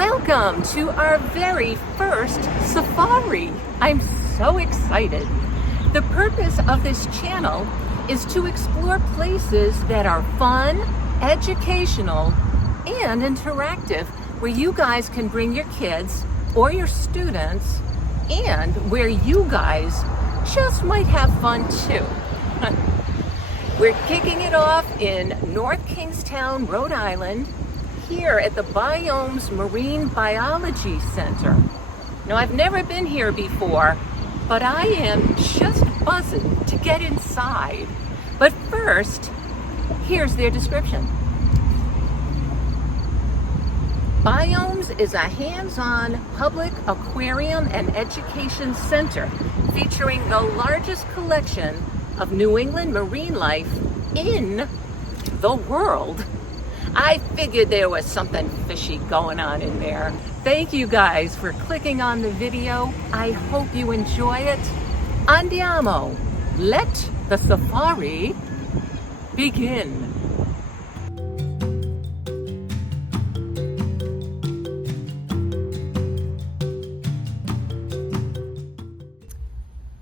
Welcome to our very first safari. I'm so excited. The purpose of this channel is to explore places that are fun, educational, and interactive, where you guys can bring your kids or your students, and where you guys just might have fun too. We're kicking it off in North Kingstown, Rhode Island, here at the Biomes Marine Biology Center. Now, I've never been here before, but I am just buzzing to get inside. But first, here's their description. Biomes is a hands-on public aquarium and education center featuring the largest collection of New England marine life in the world. I figured there was something fishy going on in there. Thank you guys for clicking on the video. I hope you enjoy it. Andiamo. Let the safari begin.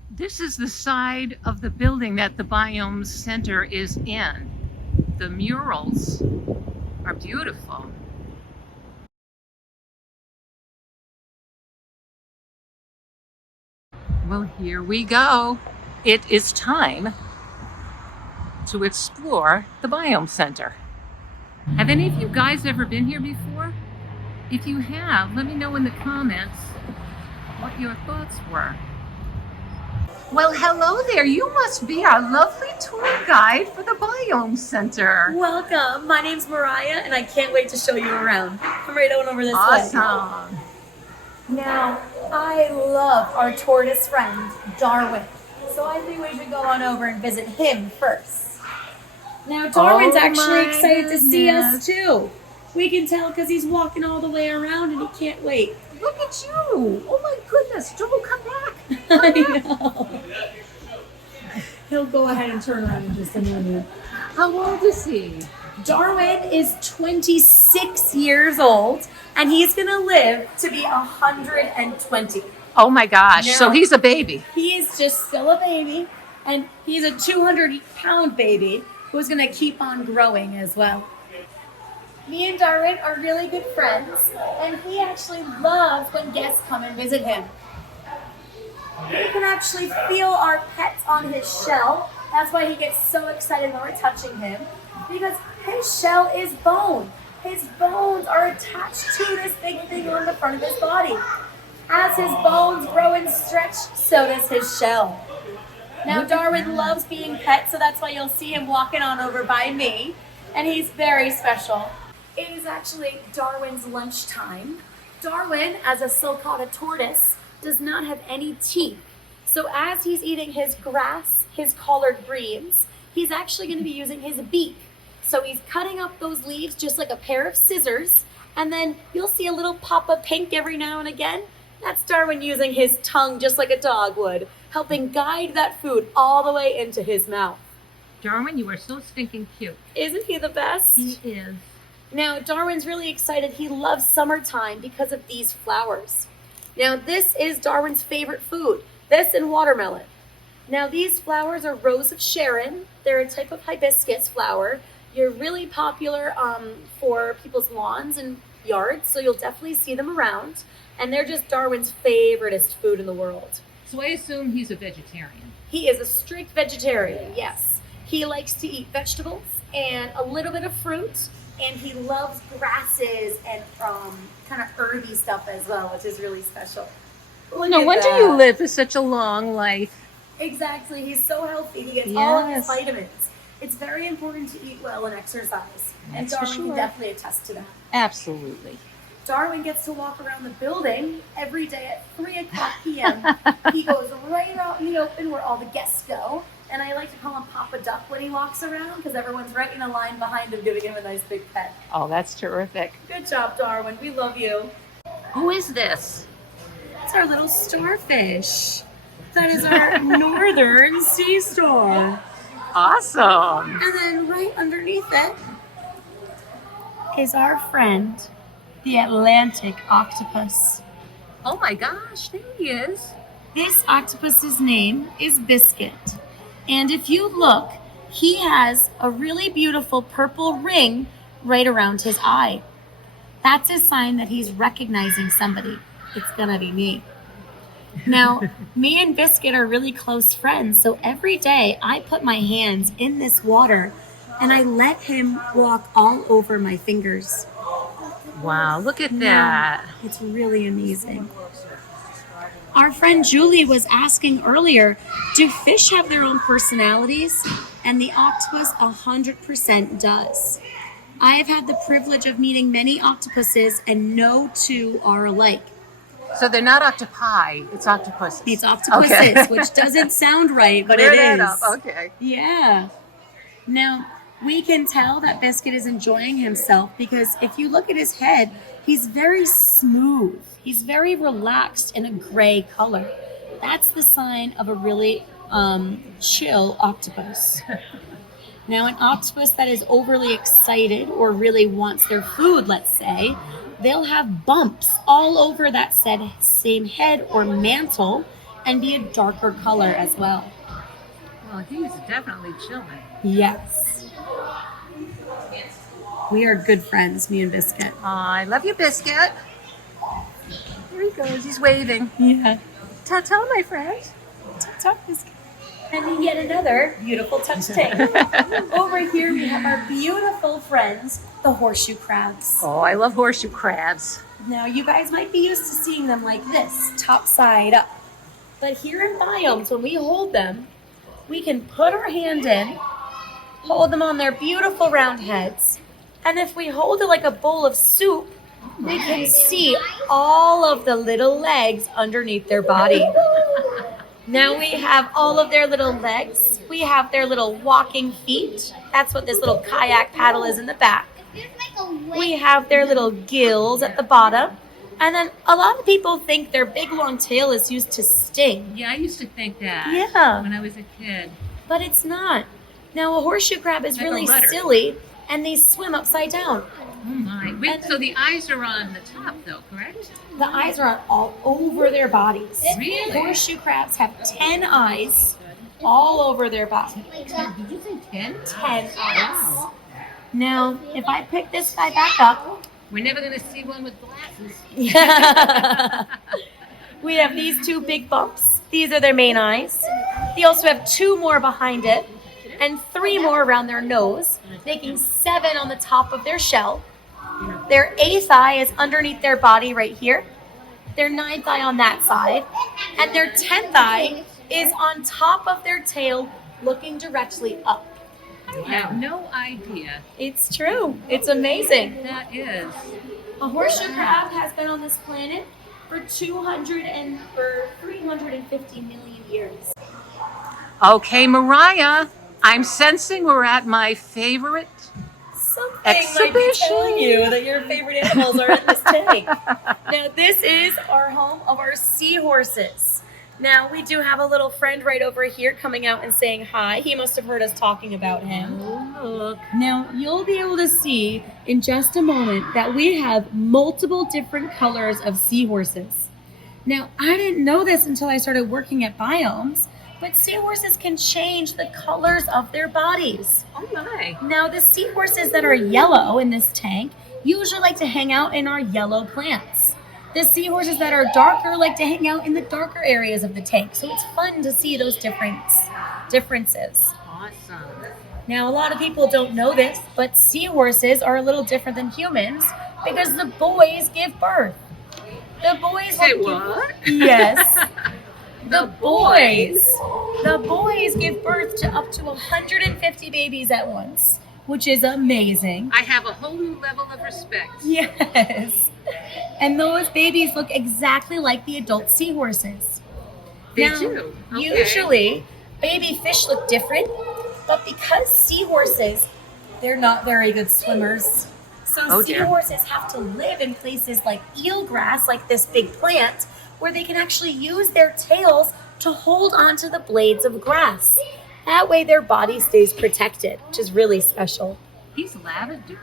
This is the side of the building that the Biomes Center is in. The murals are beautiful. Well, here we go. It is time to explore the Biome Center. Have any of you guys ever been here before? If you have, let me know in the comments what your thoughts were. Well, hello there. You must be our lovely tour guide for the Biome Center. Welcome. My name's Mariah, and I can't wait to show you around. Come right on over this way. Awesome. Now, I love our tortoise friend, Darwin. So I think we should go on over and visit him first. Now, Darwin's actually excited to see us too. We can tell because he's walking all the way around and he can't wait. Look at you. Oh my goodness. Don't come back. I know. He'll go ahead and turn around in just a minute. How old is he? Darwin is 26 years old, and he's going to live to be 120. Oh my gosh. Now, so he's a baby. He is just still a baby, and he's a 200-pound baby who's going to keep on growing as well. Me and Darwin are really good friends, and he actually loves when guests come and visit him. You can actually feel our pets on his shell. That's why he gets so excited when we're touching him, because his shell is bone. His bones are attached to this big thing on the front of his body. As his bones grow and stretch, so does his shell. Now, Darwin loves being pet, so that's why you'll see him walking on over by me, and he's very special. It is actually Darwin's lunchtime. Darwin, as a sulcata tortoise, does not have any teeth. So as he's eating his grass, his collared greens, he's actually going to be using his beak. So he's cutting up those leaves just like a pair of scissors, and then you'll see a little pop of pink every now and again. That's Darwin using his tongue just like a dog would, helping guide that food all the way into his mouth. Darwin, you are so stinking cute. Isn't he the best? He is. Now, Darwin's really excited. He loves summertime because of these flowers. Now, this is Darwin's favorite food, this and watermelon. Now, these flowers are Rose of Sharon. They're a type of hibiscus flower. You're really popular for people's lawns and yards, so you'll definitely see them around. And they're just Darwin's favoriteest food in the world. So I assume he's a vegetarian. He is a strict vegetarian, yes. He likes to eat vegetables and a little bit of fruit, and he loves grasses and kind of herby stuff as well, which is really special. No wonder you live for such a long life. Exactly. He's so healthy. He gets all of his vitamins. It's very important to eat well and exercise. And Darwin can definitely attest to that. Absolutely. Darwin gets to walk around the building every day at 3 o'clock p.m. He goes right out in the open where all the guests go. And I like to call him Papa Duck when he walks around, because everyone's right in a line behind him giving him a nice big pet. Oh, that's terrific. Good job, Darwin. We love you. Who is this? That's our little starfish. That is our northern sea star. Awesome. And then right underneath it is our friend, the Atlantic octopus. Oh my gosh, there he is. This octopus's name is Biscuit. And if you look, he has a really beautiful purple ring right around his eye. That's a sign that he's recognizing somebody. It's gonna be me. Now, me and Biscuit are really close friends, so every day I put my hands in this water and I let him walk all over my fingers. Wow, look at Yeah, that. it's really amazing. Our friend Julie was asking earlier, do fish have their own personalities? And the octopus 100% does. I have had the privilege of meeting many octopuses and no two are alike. So they're not octopi, it's octopuses. It's octopuses, Okay. which doesn't sound right, but Clear it that is. up. Okay. Yeah. Now, we can tell that Biscuit is enjoying himself because if you look at his head, he's very smooth. He's very relaxed in a gray color. That's the sign of a really chill octopus. Now, an octopus that is overly excited or really wants their food, let's say, they'll have bumps all over that same head or mantle and be a darker color as well. Well, he's definitely chilling. Yes. We are good friends, me and Biscuit. I love you, Biscuit. Here he goes. He's waving. Yeah. Ta-ta, my friend. Talk, Biscuit. And then yet another beautiful touch tank. Over here we have our beautiful friends, the horseshoe crabs. Oh, I love horseshoe crabs. Now you guys might be used to seeing them like this, top side up. But here in Biomes, when we hold them, we can put our hand in, hold them on their beautiful round heads, and if we hold it like a bowl of soup, we can see all of the little legs underneath their body. Now we have all of their little legs. We have their little walking feet. That's what this little kayak paddle is in the back. We have their little gills at the bottom. And then a lot of people think their big long tail is used to sting. Yeah, I used to think that. Yeah. When I was a kid. But it's not. Now a horseshoe crab is Like a really rudder. silly and they swim upside down. Oh my. Wait, so the eyes are on the top though, correct? The eyes are all over their bodies. Really? Horseshoe crabs have 10 eyes all over their body. Did you say 10? 10 eyes. Now, if I pick this guy back up, We're never going to see one with glasses. we have these two big bumps. These are their main eyes. They also have 2 more behind it and 3 more around their nose, making 7 on the top of their shell. Their 8th eye is underneath their body right here. Their 9th eye on that side. And their 10th eye is on top of their tail looking directly up. I have no idea. It's true. It's amazing. That is. A horseshoe crab has been on this planet for 350 million years. Okay, Mariah, I'm sensing we're at my favorite Something exhibition. might be telling you that your favorite animals are in this tank. Now, this is our home of our seahorses. Now, we do have a little friend right over here coming out and saying hi. He must have heard us talking about him. Oh, look. Now, you'll be able to see in just a moment that we have multiple different colors of seahorses. Now, I didn't know this until I started working at Biomes, but seahorses can change the colors of their bodies. Oh my. Now, the seahorses that are yellow in this tank usually like to hang out in our yellow plants. The seahorses that are darker like to hang out in the darker areas of the tank. So it's fun to see those differences. Awesome. Now, a lot of people don't know this, but seahorses are a little different than humans because the boys give birth. The boys Say will what? Yes. The The boys give birth to up to 150 babies at once, which is amazing. I have a whole new level of respect. Yes. And those babies look exactly like the adult seahorses. They Now, do? Okay. Usually, baby fish look different, but because seahorses, they're not very good swimmers. So Oh, dear. seahorses have to live in places like eelgrass, like this big plant, where they can actually use their tails to hold onto the blades of grass. That way their body stays protected, which is really special. He's lavender.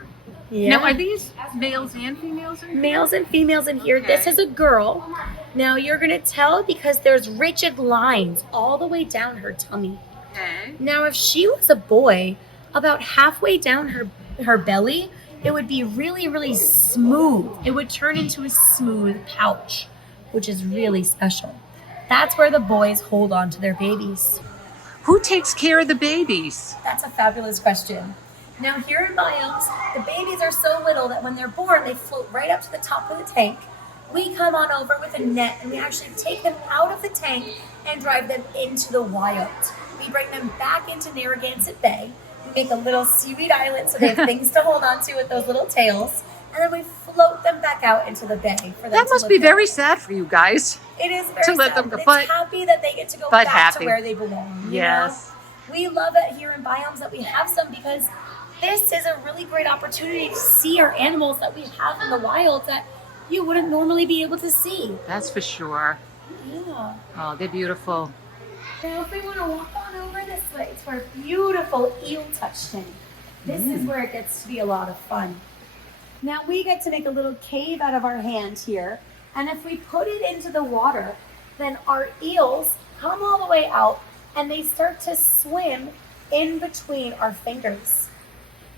Now, are these males and females in here? Males and females in here. Okay. This is a girl. Now you're gonna tell because there's rigid lines all the way down her tummy. Okay. Now if she was a boy, about halfway down her belly, it would be really, really smooth. It would turn into a smooth pouch, which is really special. That's where the boys hold on to their babies. Who takes care of the babies? That's a fabulous question. Now here in Biomes, the babies are so little that when they're born, they float right up to the top of the tank. We come on over with a net and we actually take them out of the tank and drive them into the wild. We bring them back into Narragansett Bay. We make a little seaweed island so they have things to hold on to with those little tails. And then we float them back out into the bay for them That must be very sad for you guys. It is very to let sad, them go, but it's happy that they get to go back happy. to where they belong. you Yes. know? We love it here in Biomes that we have some because this is a really great opportunity to see our animals that we have in the wild that you wouldn't normally be able to see. That's for sure. Yeah. Oh, they're beautiful. Now, if we want to walk on over this way to our beautiful eel touch tank, this is where it gets to be a lot of fun. Now, we get to make a little cave out of our hand here, and if we put it into the water, then our eels come all the way out and they start to swim in between our fingers.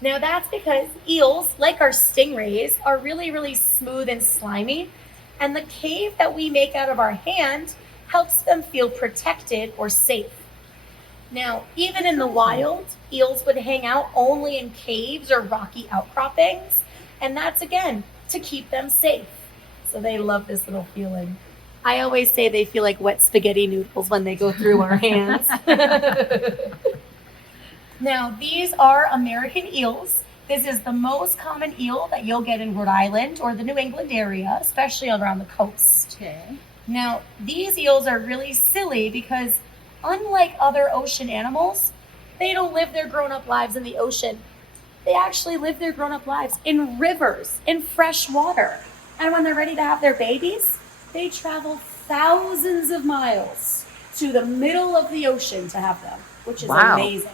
Now, that's because eels, like our stingrays, are really, really smooth and slimy, and the cave that we make out of our hand helps them feel protected or safe. Now, even in the wild, eels would hang out only in caves or rocky outcroppings, and that's again to keep them safe. So they love this little feeling. I always say they feel like wet spaghetti noodles when they go through our hands. Now, these are American eels. This is the most common eel that you'll get in Rhode Island or the New England area, especially around the coast. Okay. Now, these eels are really silly because unlike other ocean animals, they don't live their grown-up lives in the ocean. They actually live their grown-up lives in rivers, in fresh water. And when they're ready to have their babies, they travel thousands of miles to the middle of the ocean to have them, which is amazing.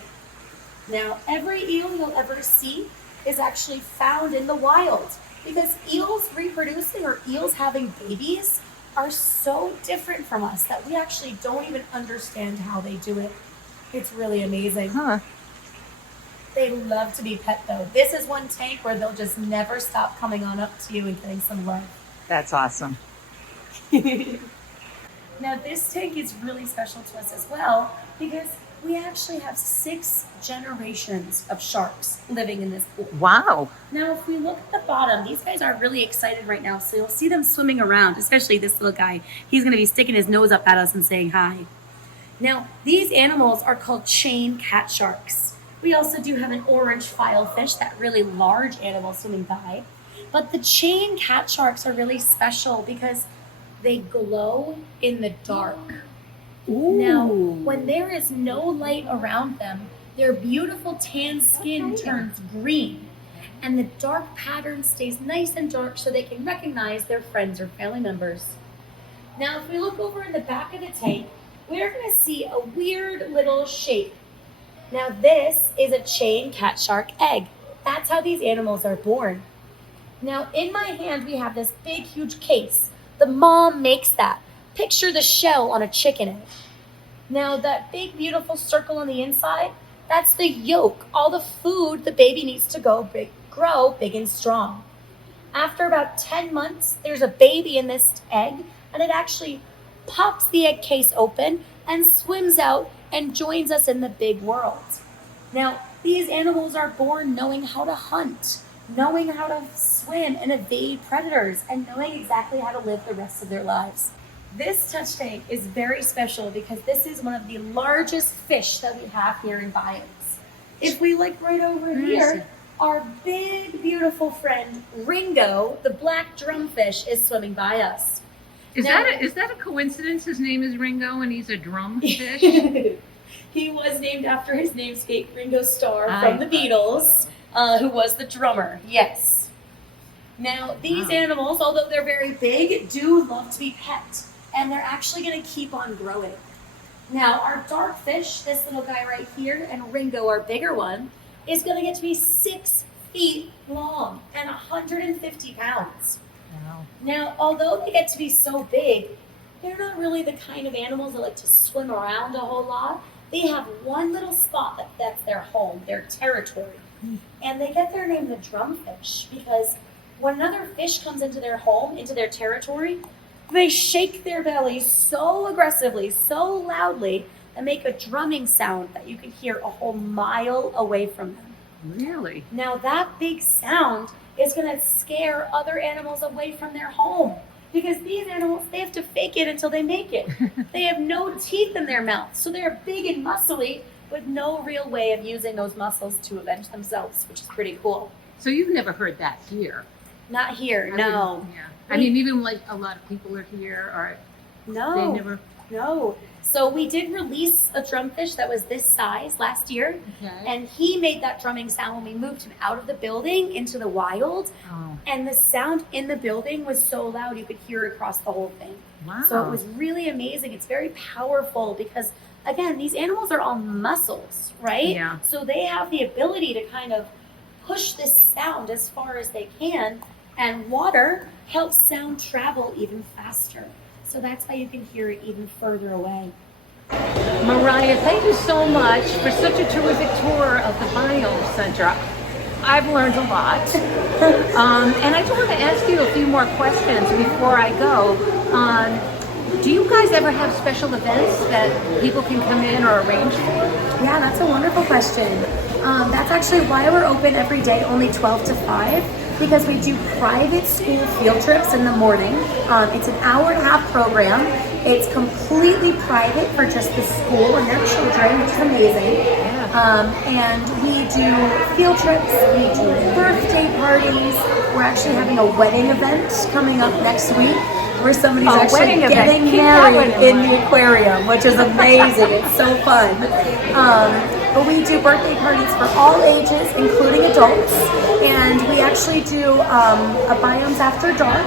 Now, every eel you'll ever see is actually found in the wild because eels reproducing or eels having babies are so different from us that we actually don't even understand how they do it. It's really amazing. Huh. They love to be pet though. This is one tank where they'll just never stop coming on up to you and getting some love. That's awesome. Now this tank is really special to us as well because we actually have 6 generations of sharks living in this pool. Wow. Now, if we look at the bottom, these guys are really excited right now. So you'll see them swimming around, especially this little guy. He's going to be sticking his nose up at us and saying hi. Now, these animals are called chain cat sharks. We also do have an orange filefish, that really large animal swimming by. But the chain cat sharks are really special because they glow in the dark. Ooh. Now, when there is no light around them, their beautiful tan skin turns green, and the dark pattern stays nice and dark so they can recognize their friends or family members. Now, if we look over in the back of the tank, we're going to see a weird little shape. Now, this is a chain cat shark egg. That's how these animals are born. Now, in my hand, we have this big, huge case. The mom makes that. Picture the shell on a chicken egg. Now that big beautiful circle on the inside, that's the yolk, all the food the baby needs to grow big and strong. After about 10 months, there's a baby in this egg and it actually pops the egg case open and swims out and joins us in the big world. Now, these animals are born knowing how to hunt, knowing how to swim and evade predators, and knowing exactly how to live the rest of their lives. This touch tank is very special because this is one of the largest fish that we have here in Biomes. If we look right over here, our big, beautiful friend Ringo, the black drumfish, is swimming by us. Is that a coincidence? His name is Ringo and he's a drumfish? He was named after his namesake, Ringo Starr, from the Beatles, who was the drummer. Yes. Now, these animals, although they're very big, do love to be pet. And they're actually going to keep on growing. Now, our dark fish, this little guy right here, and Ringo, our bigger one, is going to get to be 6 feet long and 150 pounds. Wow. Now, although they get to be so big, they're not really the kind of animals that like to swim around a whole lot. They have one little spot that's their home, their territory. And they get their name the drumfish because when another fish comes into their home, into their territory, they shake their bellies so aggressively, so loudly, and make a drumming sound that you can hear a whole mile away from them. Really? Now that big sound is going to scare other animals away from their home because these animals, they have to fake it until they make it. They have no teeth in their mouth, so they're big and muscly with no real way of using those muscles to avenge themselves, which is pretty cool. So you've never heard that here? Not here, no. Yeah. I mean, even like a lot of people are here, or No. they never. No. So we did release a drumfish that was this size last year, Okay. and he made that drumming sound when we moved him out of the building into the wild. Oh, And the sound in the building was so loud you could hear it across the whole thing. wow. So it was really amazing. It's very powerful because, again, these animals are all muscles, right? Yeah. So they have the ability to kind of push this sound as far as they can, and water helps sound travel even faster. So that's why you can hear it even further away. Mariah, thank you so much for such a terrific tour of the Biomes Center. I've learned a lot. And I just want to ask you a few more questions before I go. Do you guys ever have special events that people can come in or arrange for? Yeah, that's a wonderful question. That's actually why we're open every day, only 12 to 5, because we do private school field trips in the morning. It's an hour-and-a-half program. It's completely private for just the school and their children, which is amazing. And we do field trips, we do birthday parties. We're actually having a wedding event coming up next week where somebody's actually getting married in the aquarium, which is amazing. It's so fun. But we do birthday parties for all ages, including adults. And we actually do a Biomes After Dark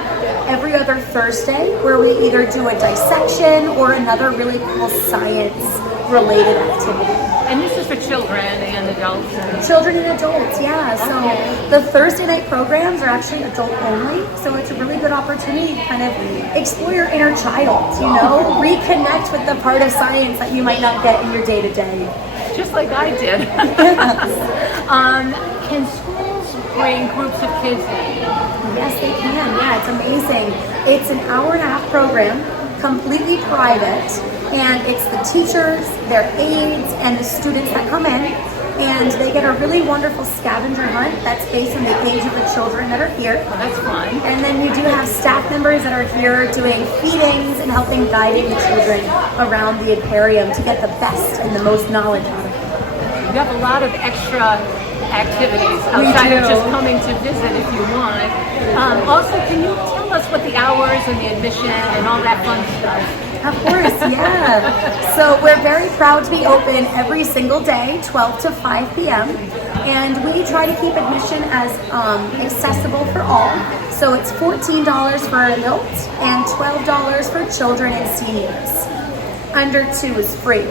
every other Thursday, where we either do a dissection or another really cool science-related activity. And this is for children and adults? Children and adults, yeah. So the Thursday night programs are actually adult only. So it's a really good opportunity to kind of explore your inner child, you know, reconnect with the part of science that you might not get in your day-to-day. Just like I did. Can schools bring groups of kids in? Yes, they can. Yeah, it's amazing. It's an hour-and-a-half program, completely private, and it's the teachers, their aides, and the students that come in, and they get a really wonderful scavenger hunt that's based on the age of the children that are here. Oh, that's fun. And then you do have staff members that are here doing feedings and helping guiding the children around the aquarium to get the best and the most knowledge out of it. You have a lot of extra activities outside of just coming to visit if you want. Also, can you tell us what the hours and the admission and all that fun stuff? Of course, yeah. So we're very proud to be open every single day, 12 to 5 p.m. And we try to keep admission as accessible for all. So it's $14 for adults and $12 for children and seniors. Under 2 is free.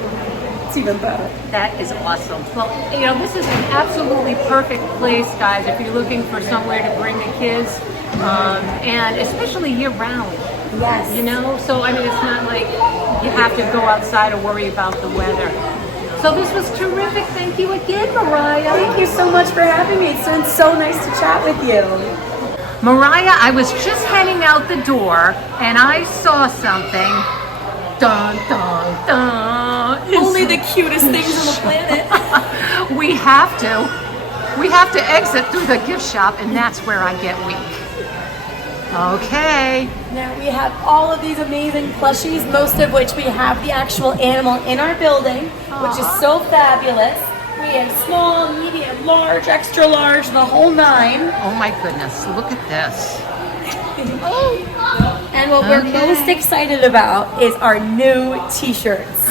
It's even better. That is awesome. Well, you know, this is an absolutely perfect place, guys, if you're looking for somewhere to bring the kids, and especially year-round. Yes. You know, so I mean, it's not like you have to go outside or worry about the weather. So this was terrific. Thank you again, Mariah. Thank you so much for having me. It's been so nice to chat with you. Mariah, I was just heading out the door and I saw something. Dun, dun, dun. Only the cutest things on the planet. We have to exit through the gift shop, and that's where I get weak. Okay. Now we have all of these amazing plushies, most of which we have the actual animal in our building, which is so fabulous. We have small, medium, large, extra large, the whole 9. Oh my goodness, look at this. And what we're most excited about is our new t-shirts.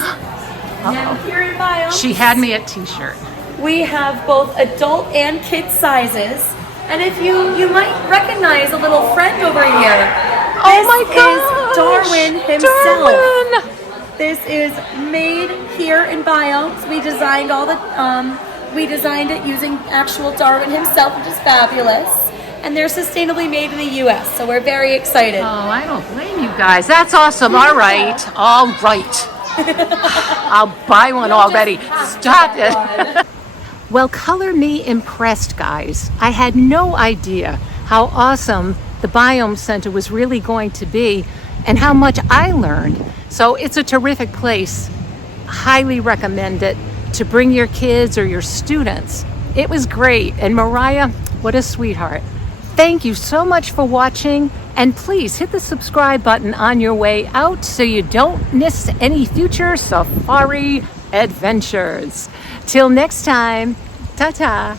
Now here in Biomes, She had me a t-shirt. we have both adult and kid sizes. And if you might recognize a little friend over here. Oh my This is Darwin himself. Darwin! This is made here in Biomes. We designed all the We designed it using actual Darwin himself, which is fabulous. And they're sustainably made in the US, so we're very excited. Oh, I don't blame you guys. That's awesome. All right. All right. I'll buy one already. Stop it. Well, color me impressed, guys. I had no idea how awesome the Biomes Center was really going to be and how much I learned. So it's a terrific place. Highly recommend it to bring your kids or your students. It was great. And Mariah, what a sweetheart. Thank you so much for watching, and please hit the subscribe button on your way out so you don't miss any future safari adventures. Till next time, ta-ta.